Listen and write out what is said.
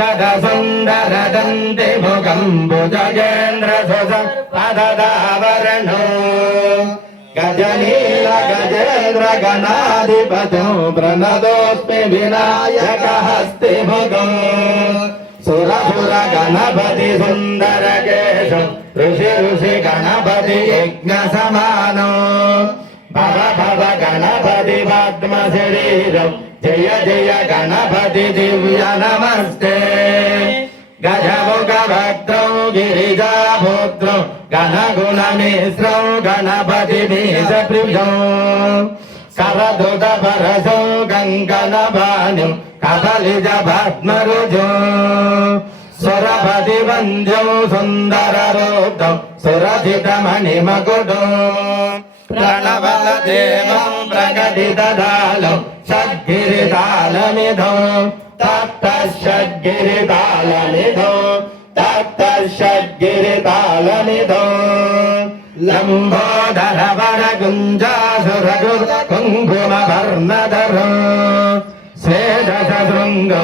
कदसुन्दरदन्तिमुखम्बुजगेन्द्रसुसपददावरणो गजनीलगजेन्द्रगणाधिपतो प्रणतोऽस्मि विनायकहस्तिमुखो सुरसुरगणपति सुन्दरकेशो ऋषि गणपति यज्ञसमानो भव भव गणपति पद्मशरीरो जय जय गणपति दिव्य नमस्ते गजमुखभद्रौ गिरिजापुत्रौ गणगुणमिश्रौ गणपति बीजप्रियौ करदुतपरसौ कङ्कणपाणिौ कदलिजपद्मरुजौ सुरपतिवन्द्यौ सुन्दररूपौ सुरथितमणिमकुटौ प्रणवदेवं प्रकटितदालौ षड्गिरितालमिधौ तप्तषड्गिरितालमिधौ तप्तषड्गिरितालमिधौ लम्बोदरवरकुञ्जासुरगुर कुङ्कुमवर्णधरो स्वेदशशृङ्गौ